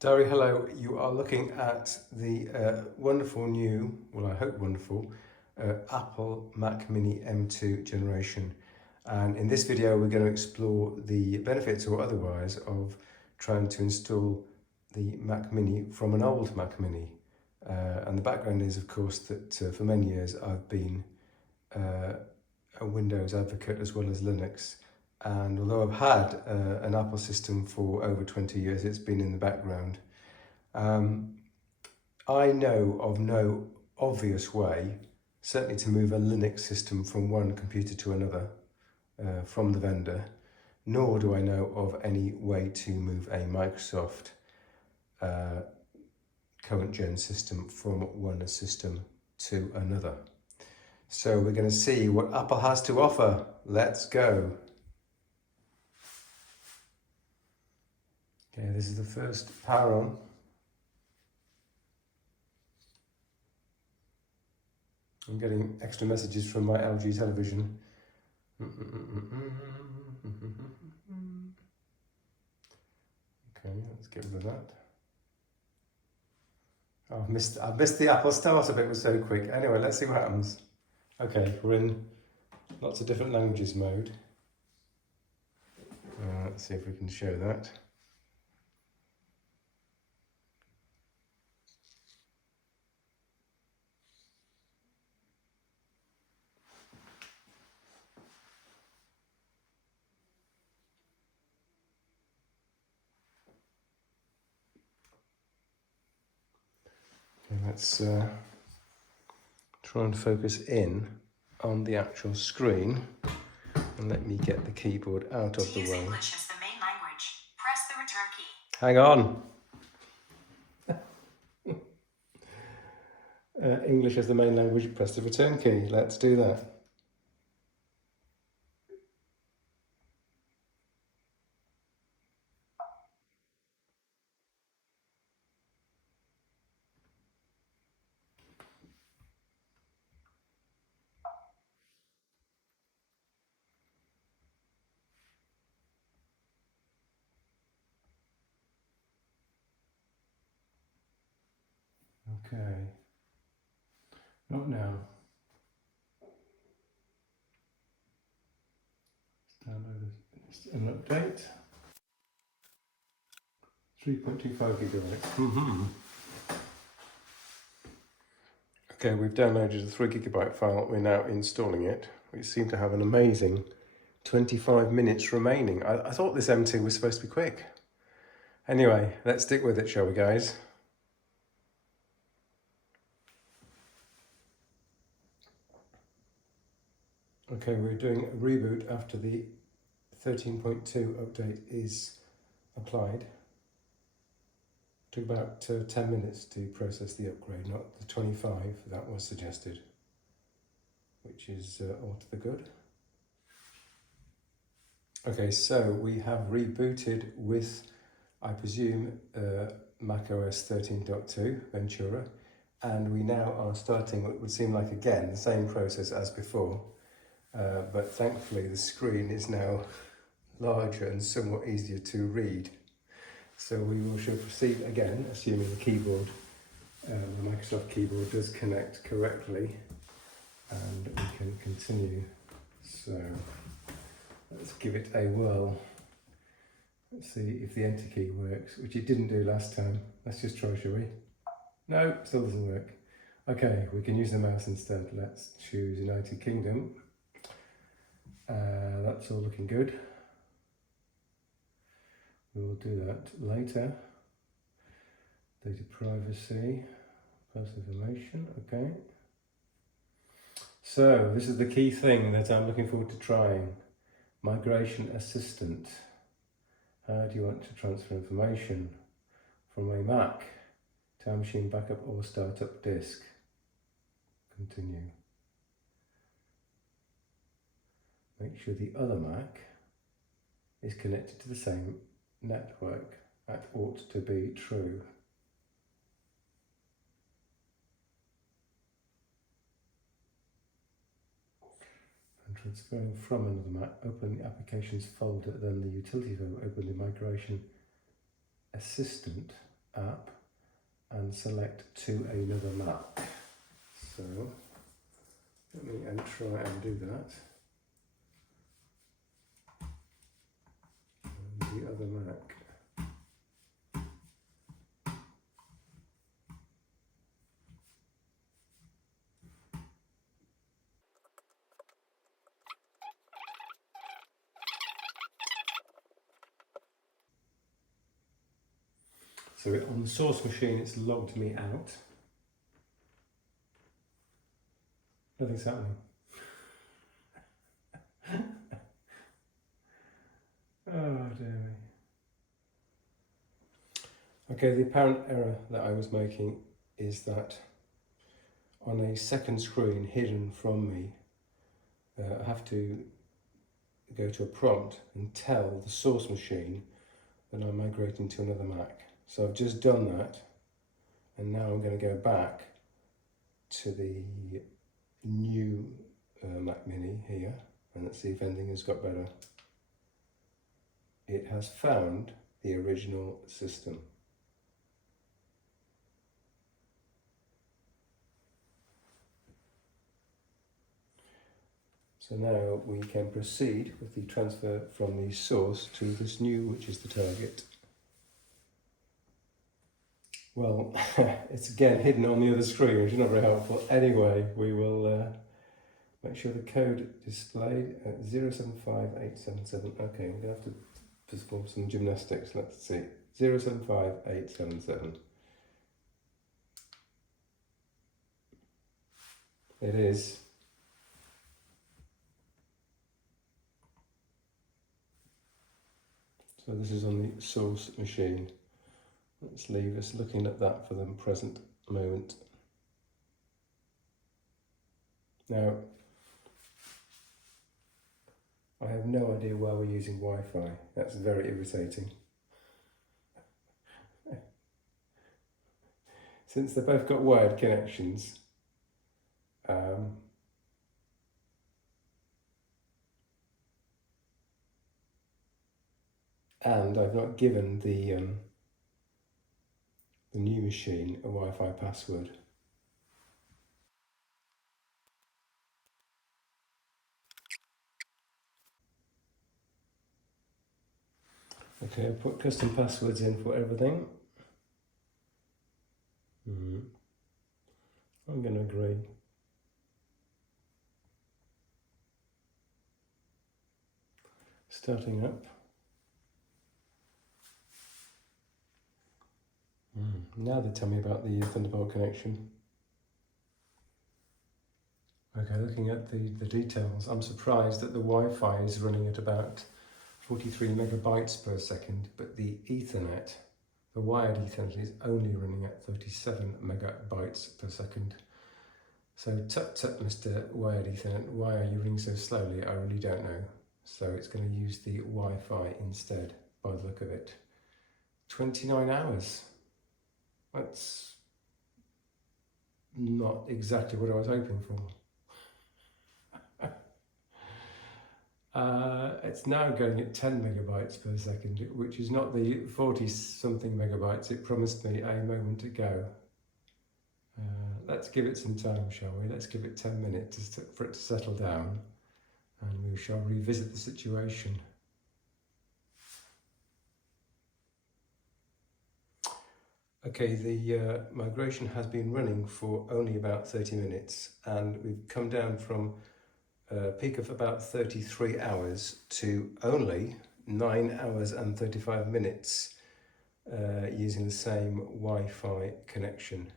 Dari, hello. You are looking at the wonderful new, well I hope wonderful, Apple Mac Mini M2 generation. And in this video we're going to explore the benefits or otherwise of trying to install the Mac Mini from an old Mac Mini. And the background is of course that for many years I've been a Windows advocate as well as Linux. And although I've had an Apple system for over 20 years, it's been in the background. I know of no obvious way, certainly to move a Linux system from one computer to another from the vendor, nor do I know of any way to move a Microsoft current gen system from one system to another. So we're going to see what Apple has to offer. Let's go. Okay, this is the first power on. I'm getting extra messages from my LG television. Okay, let's get rid of that. Oh, I missed the Apple startup, it was so quick. Anyway, let's see what happens. Okay, we're in lots of different languages mode. Let's see if we can show that. Okay, let's try and focus in on the actual screen. And let me get the keyboard out of the way. English as the main language. Press the return key. Hang on. English as the main language, press the return key. Let's do that. Okay. Not now. Let's download an update. 3.25 gigabytes. Okay, we've downloaded a 3 gigabyte file. We're now installing it. We seem to have an amazing 25 minutes remaining. I thought this M2 was supposed to be quick. Anyway, let's stick with it, shall we, guys? Okay, we're doing a reboot after the 13.2 update is applied. Took about 10 minutes to process the upgrade, not the 25 that was suggested, which is all to the good. Okay, so we have rebooted with, I presume, macOS 13.2 Ventura, and we now are starting what would seem like, again, the same process as before, but thankfully the screen is now larger and somewhat easier to read. So we should proceed again, assuming the keyboard, the Microsoft keyboard does connect correctly, and we can continue. So let's give it a whirl. Let's see if the enter key works, which it didn't do last time. Let's just try, shall we? No, still doesn't work. Okay, we can use the mouse instead. Let's choose United Kingdom. That's all looking good. We will do that later. Data privacy, personal information, okay. So this is the key thing that I'm looking forward to trying. Migration assistant. How do you want to transfer information from a Mac to a machine backup or startup disk? Continue. Make sure the other Mac is connected to the same network. That ought to be true. And transferring from another Mac, open the applications folder, then the utility folder, open the migration assistant app and select to another Mac. So let me try and do that. And the other Mac. So on the source machine, it's logged me out. Nothing's happening. Oh dear me. Okay, the apparent error that I was making is that on a second screen hidden from me, I have to go to a prompt and tell the source machine that I'm migrating to another Mac. So I've just done that, and now I'm going to go back to the new Mac Mini here, and let's see if anything has got better. It has found the original system. So now we can proceed with the transfer from the source to this new, which is the target. Well, it's again hidden on the other screen, which is not very helpful. Anyway, we will make sure the code displayed at 075877. Okay, we're going to have to perform some gymnastics. Let's see. 075877. It is. So this is on the source machine. Let's leave us looking at that for the present moment. Now, I have no idea why we're using Wi-Fi. That's very irritating. Since they've both got wired connections, and I've not given the new machine a Wi-Fi password. Okay, I've put custom passwords in for everything. I'm going to agree. Starting up. Now they tell me about the Thunderbolt connection. Okay, looking at the details, I'm surprised that the Wi-Fi is running at about 43 megabytes per second, but the Ethernet, the wired Ethernet, is only running at 37 megabytes per second. So tut tut, Mr. Wired Ethernet, why are you running so slowly? I really don't know. So it's going to use the Wi-Fi instead, by the look of it. 29 hours. That's not exactly what I was hoping for. It's now going at 10 megabytes per second, which is not the 40 something megabytes it promised me a moment ago. Let's give it some time, shall we? Let's give it 10 minutes for it to settle down, and we shall revisit the situation. Okay, the migration has been running for only about 30 minutes, and we've come down from a peak of about 33 hours to only 9 hours and 35 minutes using the same Wi-Fi connection.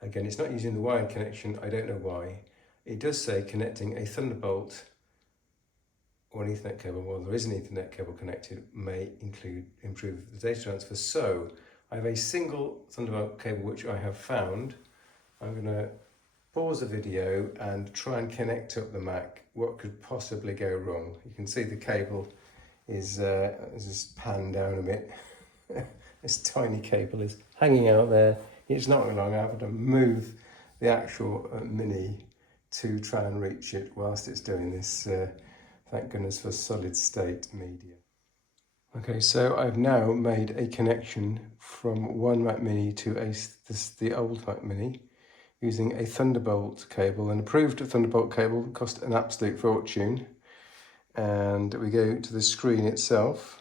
Again, it's not using the wired connection, I don't know why. It does say connecting a Thunderbolt or an Ethernet cable. Well, there is an Ethernet cable connected, may improve the data transfer. So I have a single Thunderbolt cable which I have found. I'm going to pause the video and try and connect up the Mac. What could possibly go wrong? You can see the cable is just panned down a bit. This tiny cable is hanging out there. It's not long. I have to move the actual Mini to try and reach it whilst it's doing this. Thank goodness for solid state media. Okay, so I've now made a connection from one Mac Mini to the old Mac Mini using a Thunderbolt cable, an approved Thunderbolt cable that cost an absolute fortune. And we go to the screen itself,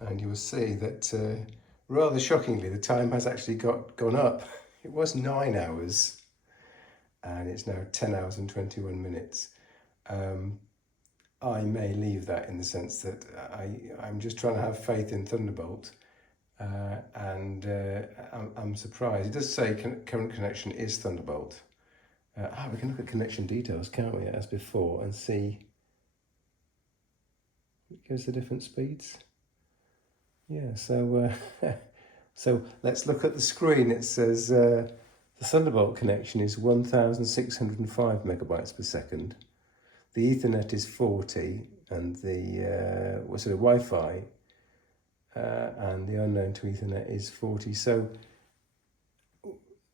and you will see that rather shockingly, the time has actually gone up. It was 9 hours, and it's now 10 hours and 21 minutes. I may leave that in the sense that I'm just trying to have faith in Thunderbolt, and I'm surprised. It does say current connection is Thunderbolt. We can look at connection details, can't we, as before, and see. It goes to different speeds. Yeah, so so let's look at the screen. It says the Thunderbolt connection is 1,605 megabytes per second. The Ethernet is 40, and the Wi-Fi and the unknown to Ethernet is 40. So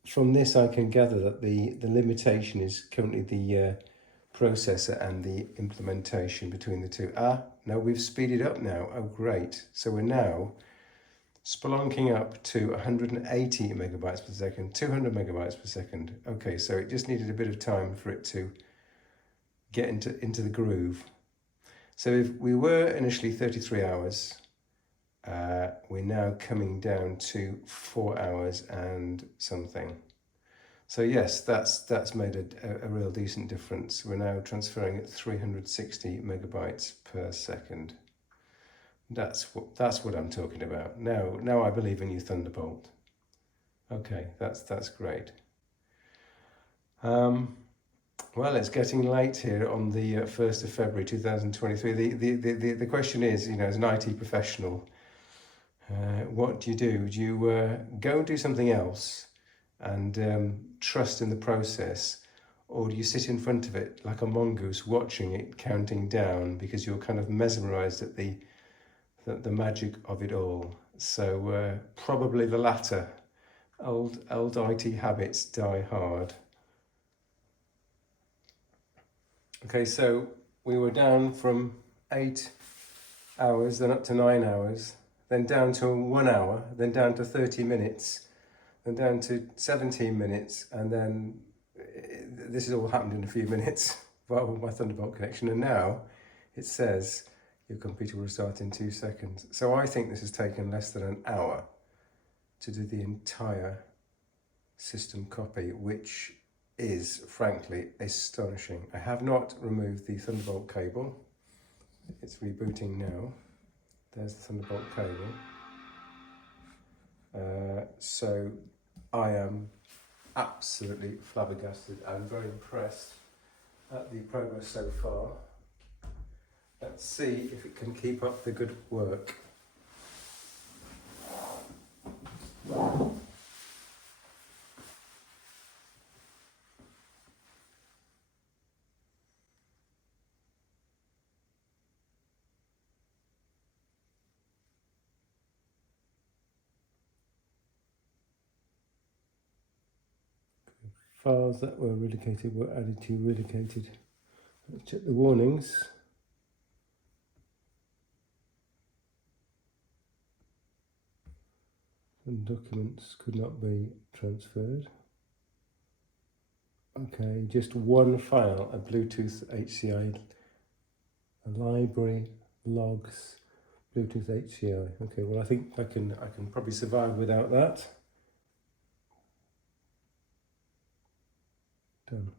from this, I can gather that the limitation is currently the processor and the implementation between the two. No, we've speeded up now. Oh, great. So we're now spelunking up to 180 megabytes per second, 200 megabytes per second. Okay, so it just needed a bit of time for it to get into the groove. So if we were initially 33 hours, we're now coming down to 4 hours and something. So yes, that's made a real decent difference. We're now transferring at 360 megabytes per second. That's what I'm talking about. Now I believe in you, Thunderbolt. Okay, that's great. Well, it's getting late here on the 1st of February 2023. The question is, as an IT professional, what do? Do you go and do something else and trust in the process, or do you sit in front of it like a mongoose watching it counting down because you're kind of mesmerised at the magic of it all? So probably the latter. Old IT habits die hard. Okay, so we were down from 8 hours, then up to 9 hours, then down to 1 hour, then down to 30 minutes, then down to 17 minutes, and then this has all happened in a few minutes via my Thunderbolt connection, and now it says your computer will start in 2 seconds. So I think this has taken less than an hour to do the entire system copy, which is frankly astonishing. I have not removed the Thunderbolt cable. It's rebooting now. There's the Thunderbolt cable. So I am absolutely flabbergasted. I'm very impressed at the progress so far. Let's see if it can keep up the good work. Files that were relocated were added to relocated. Let's check the warnings. And documents could not be transferred. Okay, just one file, a Bluetooth HCI, a library, logs, Bluetooth HCI. Okay, well I think I can probably survive without that. Done.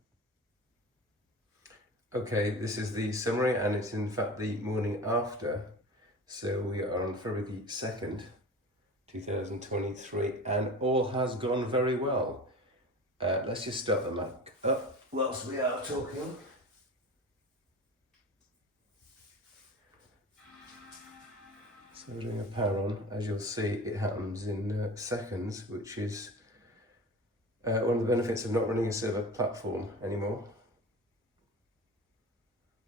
Okay, this is the summary, and it's in fact the morning after. So we are on February 2nd, 2023, and all has gone very well. Let's just start the Mac up whilst we are talking. So we're doing a power on. As you'll see, it happens in seconds, which is one of the benefits of not running a server platform anymore.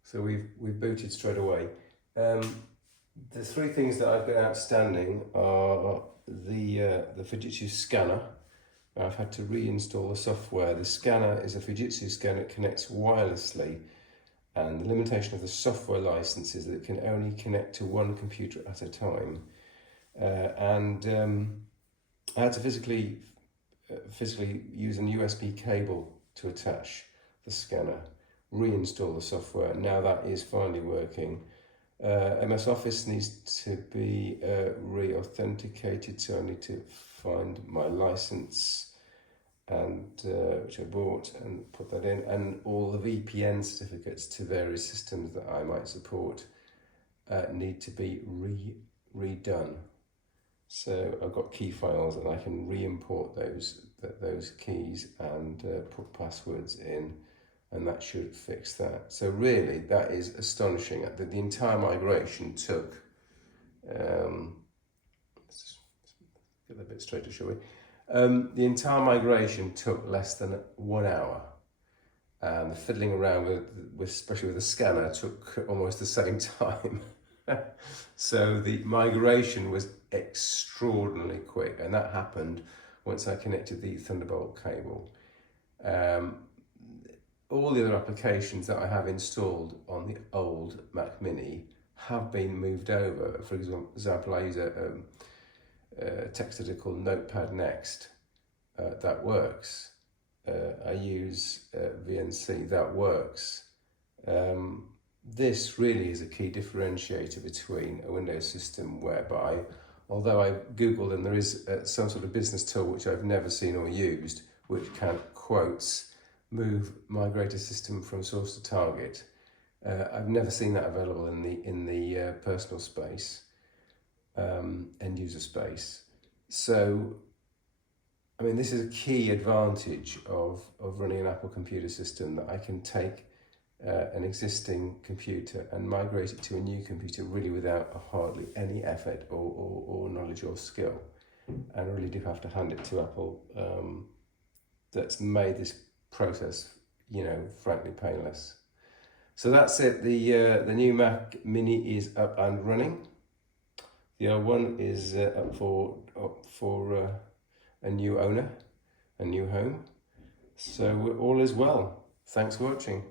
So we've booted straight away. The three things that I've got outstanding are the Fujitsu scanner. I've had to reinstall the software. The scanner is a Fujitsu scanner. It connects wirelessly And the limitation of the software license is that it can only connect to one computer at a time. I had to physically use an USB cable to attach the scanner, reinstall the software. Now that is finally working. MS Office needs to be re-authenticated, so I need to find my license and which I bought and put that in, and all the VPN certificates to various systems that I might support need to be redone. So I've got key files and I can re-import those keys and put passwords in, and that should fix that. So really, that is astonishing. The entire migration took, let's just get that bit straighter, shall we? The entire migration took less than 1 hour. And the fiddling around with especially with the scanner, took almost the same time. So the migration was extraordinarily quick, and that happened once I connected the Thunderbolt cable. All the other applications that I have installed on the old Mac Mini have been moved over. For example, I use a text editor called Notepad Next. That works. I use VNC. That works. This really is a key differentiator between a Windows system whereby, although I googled and there is some sort of business tool which I've never seen or used, which can, quotes, migrate a system from source to target. I've never seen that available in the personal space, end user space. So, I mean, this is a key advantage of running an Apple computer system, that I can take an existing computer and migrate it to a new computer really without hardly any effort or knowledge or skill. And I really do have to hand it to Apple, that's made this process, frankly painless. So that's it. The new Mac Mini is up and running. The old one is up for a new owner, a new home. So all is well. Thanks for watching.